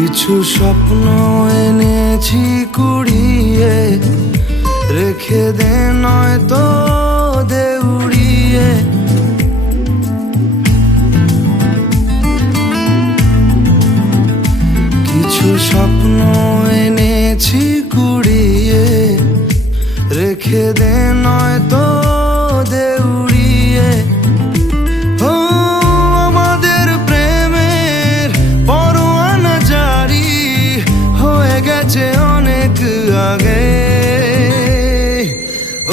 কিছু স্বপ্ন এনেছি কুড়িয়ে, রেখে দে নয়তো দে উড়িয়ে। কিছু স্বপ্ন এনেছি কুড়িয়ে, রেখে দে নয়তো দে উড়িয়ে। ও আমাদের প্রেমের পরোয়ানা জারি হয়ে গেছে অনেক আগে।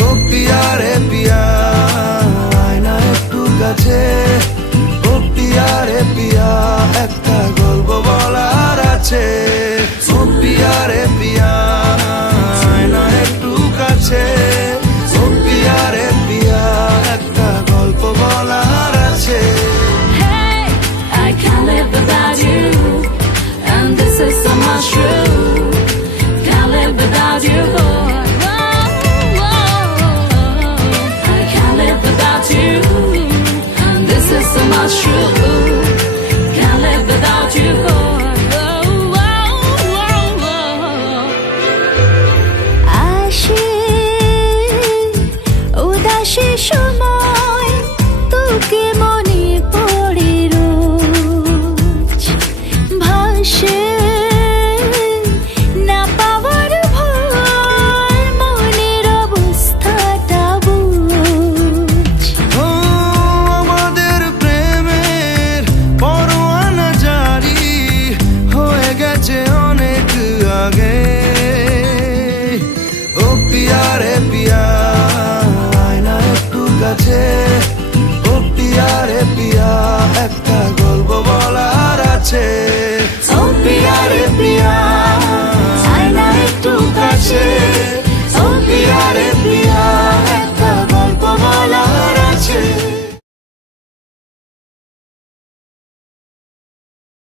ও পিয়া রে পিয়া, আয় না একটু কাছে। ও পিয়া রে পিয়া, একটা গল্প বলার আছে। ও পিয়া রে পিয়া, আয় না একটু কাছে। ও পিয়া রে পিয়া, একটা গল্প বলার আছে। Hey, I can't live without you, and this is so much true. Can't live without you, boy. I can't live without you, and this is so much true. Can't live without you, boy. উদাসী সময় তোকে মনে পড়ে রোজ, ভাসে না পাওয়ার ভয়, মনের অবস্থাটা বুঝ। ও আমাদের প্রেমের পরোয়ানা জারি হয়ে গেছে অনেক আগে। ও পিয়া রে পিয়া, আয় না একটু কাছে। ও পিয়া রে পিয়া, একটা গল্প বলার আছে। ও পিয়া রে পিয়া, আয় না একটু কাছে।